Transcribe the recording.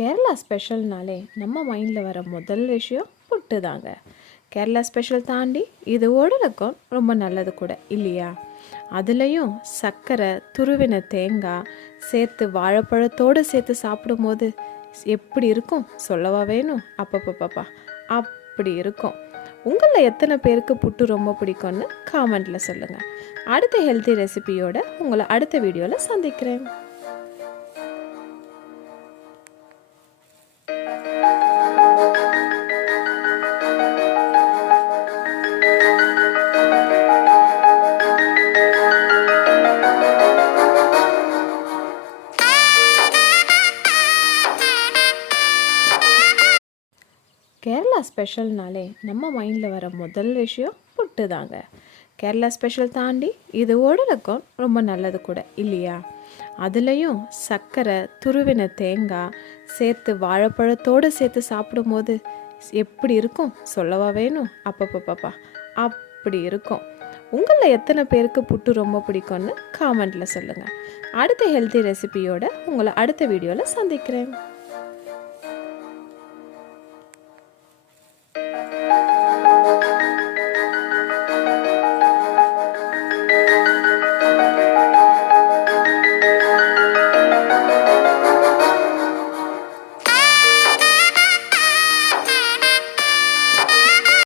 கேரளா ஸ்பெஷல்னாலே நம்ம மைண்டில் வர முதல் விஷயம் புட்டு தாங்க. கேரளா ஸ்பெஷல் தாண்டி இது உடலுக்கும் ரொம்ப நல்லது கூட இல்லையா? அதுலேயும் சர்க்கரை, துருவின தேங்காய் சேர்த்து வாழைப்பழத்தோடு சேர்த்து சாப்பிடும்போது எப்படி இருக்கும் சொல்லவா வேணும்? அப்பப்பப்பா அப்படி இருக்கும். உங்களில் எத்தனை பேருக்கு புட்டு ரொம்ப பிடிக்கும்னு காமெண்ட்டில் சொல்லுங்கள். அடுத்த ஹெல்த்தி ரெசிபியோட உங்களை அடுத்த வீடியோவில் சந்திக்கிறேன். கேரளா ஸ்பெஷல்னாலே நம்ம மைண்டில் வர முதல் விஷயம் புட்டு தாங்க. கேரளா ஸ்பெஷல் தாண்டி இது உடலுக்கும் ரொம்ப நல்லது கூட இல்லையா? அதுலேயும் சர்க்கரை, துருவின தேங்காய் சேர்த்து வாழைப்பழத்தோடு சேர்த்து சாப்பிடும்போது எப்படி இருக்கும் சொல்லவா வேணும்? அப்பப்பப்பா அப்படி இருக்கும். உங்களில் எத்தனை பேருக்கு புட்டு ரொம்ப பிடிக்கும்னு காமெண்ட்டில் சொல்லுங்கள். அடுத்த ஹெல்த்தி ரெசிபியோட உங்களை அடுத்த வீடியோவில் சந்திக்கிறேன்.